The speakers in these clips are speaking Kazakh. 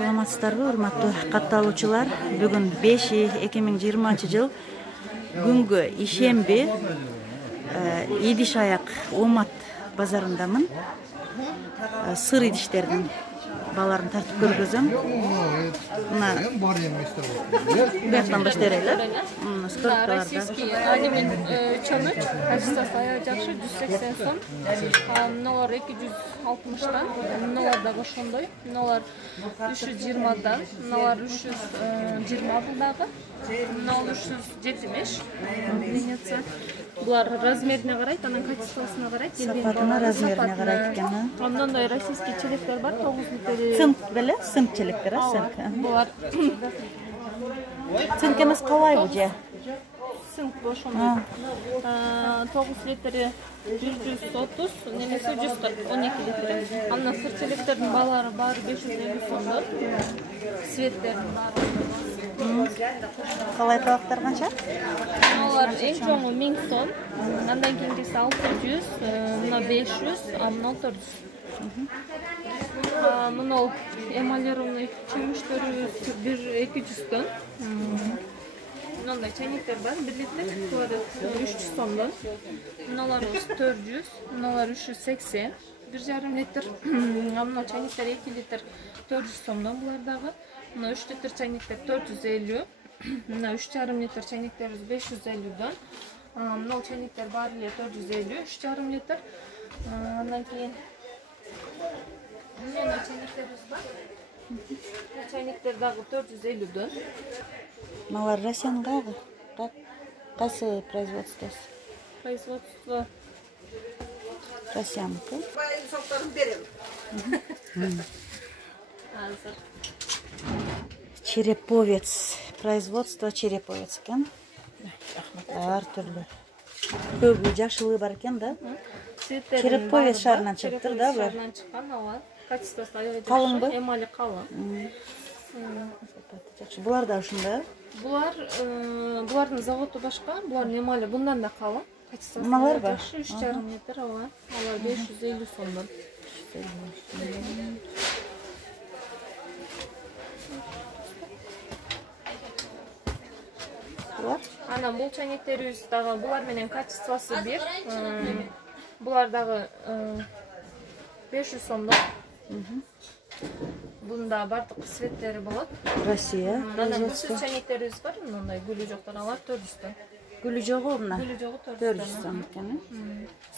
Саламатсыздарбы, урматтуу катталуучулар. Бүгүн 5-2020 күнгө ишемби идиш аяк Омат базарындамын. Сыр идиштердин баларын тартып көргөзөм. Мына бияктан баштайлы. Российский алюминий чөмүч, качествосы аябай жакшы, 180 сом. Мыналар 260-тан, мыналар да ошондой. Мыналар 320-дан, мыналар 320 булдагы. Мыналар 370. Булар размерине карайт, анан качествосуна карайт. Сапатына, размерине карайт экен. Мындай российский челектер бар, 9 литр. Цинк беле, цинк челектер, цинк. Булар Цинк эмес калай бу же? Цинк ошондой. 9 литри 130, немесе 140, 12 литри. Андан сыр челектердин баалары баары 550 сомдон. Светтердин баары. Калай табактар канча? Алар эң чоңу 1000 сом, андан кийинкиси 600, мына 500, мына 400. Мынау эмалированный чөмүчтөрүбүз 200төн. Мындай чайниктер бар, 1 литр, булар 300 сомдон. Мыналарыбыз 400, мыналар 380, 1,5 литр. Мына чайниктер 2 литр 400 сомдон булар дагы. Мына 3 литр чайниктер 450. Мына 3,5 литр чайниктерибиз 550дөн. Мына чайниктер баары эле 450, 3,5 литр. Андан кийин мына чайниктерибиз бар. Чайниктер дагы 450дөн. Мыналар Россиянга кайсы производствосы? Производство Россияныкы. Азыр. Череповец. Производство Череповец экен. Ар түрлүү. Көбү жашылы бар экен да. Череповец шаарынан чыктыр да булар. Шаарынан чыккан, ооба. Качествосы аябай Калың бы? Эмали калың. Булар да ушундай. Булардын заводу башка, булардын эмали bundan да калың. Качествосы Мыналар бар? 3,5 литр, ооба. Алар 550 сомдон. Анан бул чайниктерибиз дагы булар менен качествосы бир. Булар дагы 500 сомдон. Бунда бардык светтери болот. Россия. Анан бул чайниктерибиз бар, мындай гүлү жоктор, алар 400төн. Гүлү жогу мына. Гүлү жогу 400 сом экен.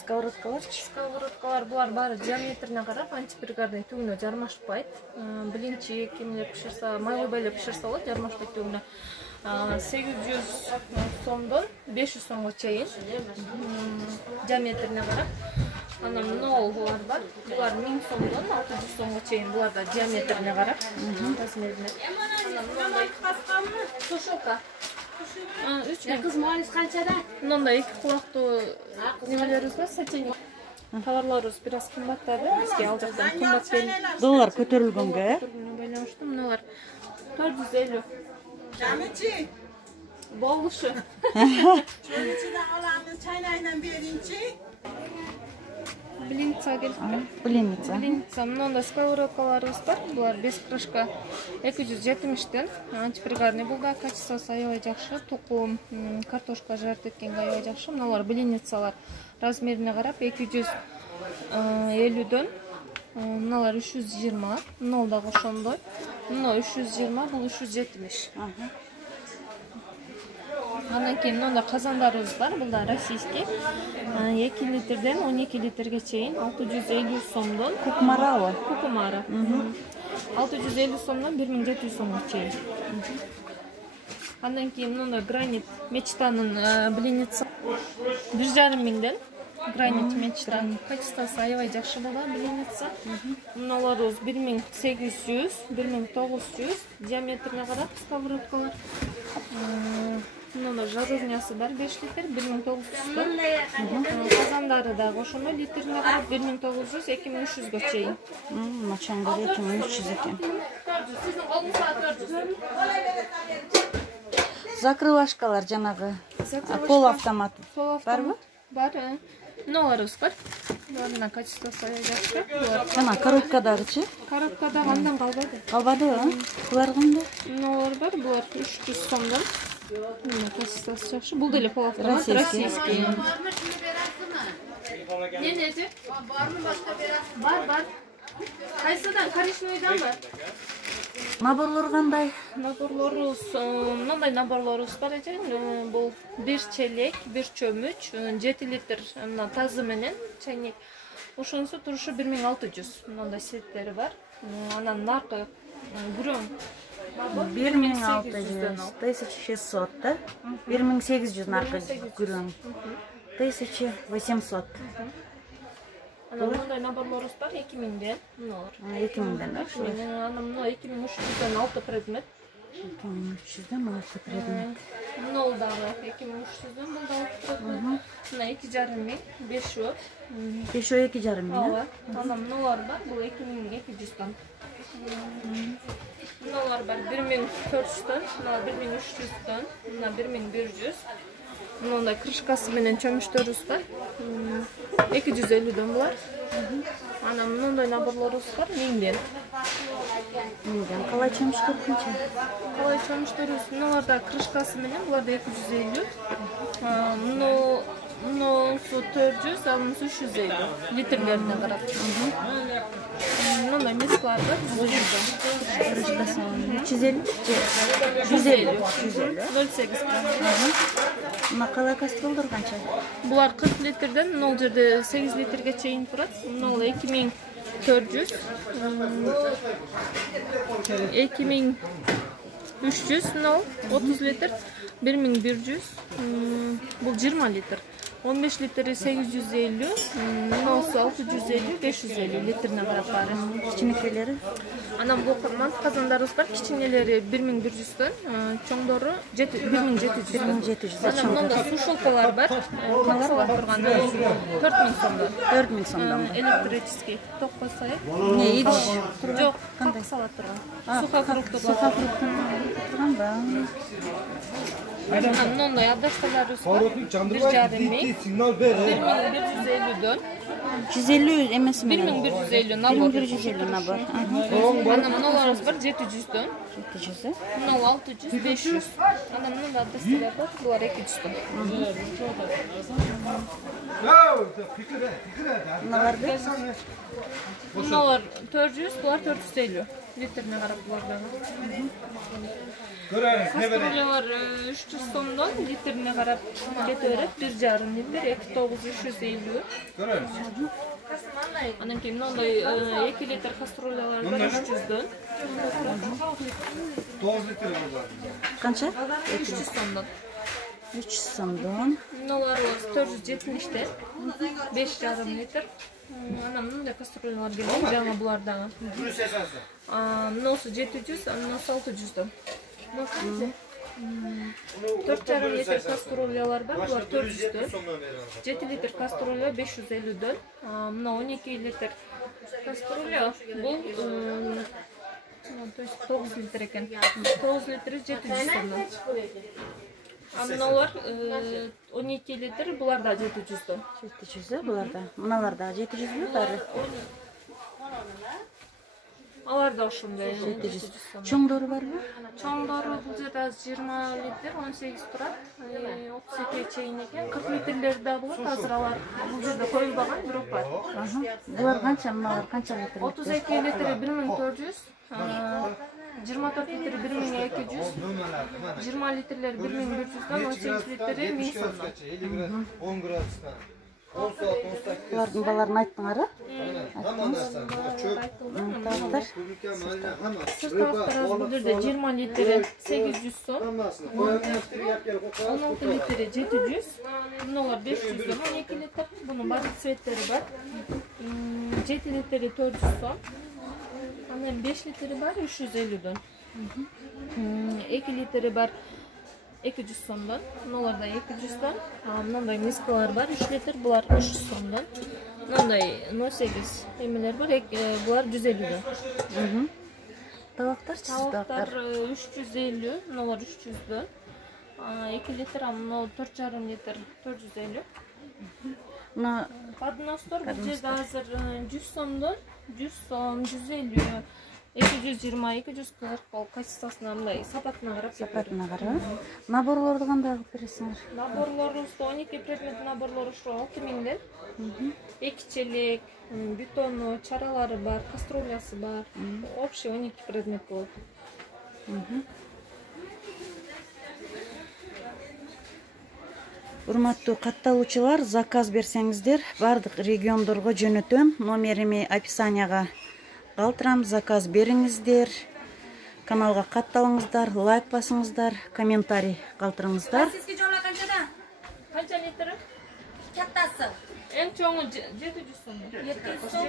Сковородкаларчы? Сковородкалар булар баары диаметрине карап антипригарный түгүнө жармашпайт. Блинчик эмне пиширсе, майлыбайлы пиширсе болот, жармашпайт түгүнө. 800 сомдон 500 сомго чейин диаметрине карап. Анан мынау булар бар. Булар 1000 сомдон 600 сомго чейин, булар да диаметрине карап, размерине. Анан мындай сушилка. Kız muhalif kançada? Мындай эки кулактуу немелерибиз бар, сочетник. Товарларыбыз бир аз кымбаттады, бизге ал жактан кымбат келди. Доллар көтөрүлгөнгө, Байланыштуу мыналар 450. Camici. Болушу. Camiçiden alanınız çaynayla verince. Блинца келип. Блинница. Блинца, мындай сковородкаларыбыз бар. Булар без крышка 270тен. Антипригарный булда, качествосы аябай жакшы. Тукум, картошка жарып эткенге аябай жакшы. Мыналар блинницалар размерине карап 250дөн. Мыналар 320, мынау дагы ошондой. Мына 320, бул 370. Андан кийин мындай казандарыбыз бар, бул да российский. 2 литрден 12 литрге чейин 650 сомдон. Кукмара. Кукмара. 650 сомдон 1700 сомго чейин. Андан кийин мындай гранит мечтанын блинница 1,5 миңден. Гранит мечта. Качествосы аябай жакшы болот, блинница. Мыналарыбыз 1800, 1900 диаметрине карап сковородкалар. Мына жарылнясы бар 5 литр, 1900. Казандары дагы ошондой литрине карап 1900, 2300го чейин. Мачаңгар 2300 экен. Сиздин колуңузга 400. Закрывашкалар жанагы пол автомат барбы? Бар. Мыналарыбыз бар. Bulardan kачествосы жакшы. Булар Жана коробкадагычы? коробкада андан калбады. Калбадыбы? Булар кандай? Мыналар бар, булар 300 сомдон. Мына качествосы жакшы. Бул деле половка Российский. Неде? Бармы башка берасың? Бар. Кайсыдан? Коричневыйдан бар. Наборлор кандай? Наборлорубуз, мындай наборлорубуз бар экен. Бул 1 челек, 1 чөмүч, 7 литр мына тазы менен чайник. Ошонусу турушу 1600. Мындай сеттери бар. Анан наркы гүрөң 1600, 1600 да? 1800 наркы гүрөң. 1800. Анан мындай наборлорубуз бар 2000ден. Мыналар. 2000ден да? Анан мына 2300дөн 6 предмет. 2300дөн 6 предмет. Мынау дагы 2300дөн бул да 6 предмет. Мына 2,5 миң, 5 өт. 5 ой 2,5 миң. Ооба. Анан мыналар бар, бул 2200дөн. Мыналар бар 1400дөн, мына 1300дөн, мына 1100. Мындай крышкасы менен чөмүчтөрүбүз бар. 250дөн булар. Анан мындай наборлорубуз бар 1000ден. Калай чөмүчтөр канча? Калай чөмүчтөрүбүз мыналарда крышкасы менен буларда 250. Мынусу 400, ал мунусу 350 литрлерине карап. Мындай мискалар бар 150дөн. Крышкасы 350, 150. 0,8 грамм. Мына калай кастролдор канча? Булар 40 литрден, мына жерде 8 литрге чейин турат. Мына 2400, 2300, мына 30 литр, 1100, бул 20 литр. 15 литри 850, мынасы 650, 550 литрине карап бар. Кичинекелери? Анан бул мант казандарыбыз бар, кичинелери 1100дөн, чоңдору 1700. Анан мында сушилкалар бар. Калсалап турган 4000 сомдон. 4000 сомдон. Электрический ток койсоек. Не, идиш? Жок, калсалап турган. Сухофруктор. Сухофруктор турганбы? Анан мындай адашталарыбыз бар. 1,5 миң. Signal ver. 1150дөн. 150 эмеси менен? 1150 набор. 1150 набор. Анан мыналарыбыз бар 700дөн. 700. Мынау 600, 500. Анан мында адашталар бар, булар 200дөн. Мыналарды? Мыналар 400, булар 450 литрине карап булардагы. Кастролялар 300 сомдон литрине карап кете берет. 1,5 литр, 2,9 350. Анан кийин мындай 2 литр кастролялар бар 300дөн. 9 litre var. Канча? 300 сомдон. 300 сомдон. Мыналарыбыз 470ден 5,5 литр. Анан мындай кастролялар келген жаңы булардагы. Мынасы 700, мынасы 600дөн. 4,5 литр кастролялар бар, булар 400дөн. 7 литр кастроля 550дөн. Мына 12 литр кастроля бул то есть 9 литр экен. 9 литр 700 сомдон. Мыналар 12 литр, булар да 700дөн. 700 буларда. Мыналарда 700 бары. Алар да ошондой 700. Чоңдору барбы? Чоңдору бул жерде 20 литр, 18 турат, 32 чейин экен. 40 литрлер да болот, азыр алар бул жерде коюлбаган, бирок бар. Булар канча, мыналар канча литр? 32 литри 1400, 24 литри 1200, 20 литрлер 1100дөн, 18 литри 1000 сомдон. 10 gradusdan. 10 saat 10 saat. Булардын баларын айттыңарбы? Табактар. Сыр табактар бул жерде 20 литри 800 сом, 16 литри 700, мыналар 500дөн, 12 литр, бунун баардык цветтери бар. 7 литри 400 сом. Анан 5 литри бар 350дөн. 2 литри бар 200 сомдон. Мыналар да 200дөн. Мындай мискалар бар 3 литр, булар 300 сомдон. Мындай 08 эмелер бар, булар 150дөн. Табактарчы, табактар 350, мыналар 300дөн. 2 литр, мына 4,5 литр 450. Мына Подностор бул жерде азыр 100 сомдон 100 сом, 150, 220, 240 болуп качествосуна мындай сапатына карап сапатына карап. Наборлорду кандай кылып бересиңер? Наборлорубузда 12 предмет наборлору ушу 6000ден. 2 челек, бетону, чаралары бар, кастрюлясы бар. Общий 12 предмет болот. Урматтуу катталуучулар, заказ берсеңиздер, бардык региондорго жөнөтөм. Номерими описанияга калтырам, заказ бериңиздер. Каналга катталыңыздар, лайк басыңыздар, комментарий калтырыңыздар. Sizga jomla qanchadan? Qancha litr? Kattasi. Eng cho'ngi 700 so'm. 700 so'm.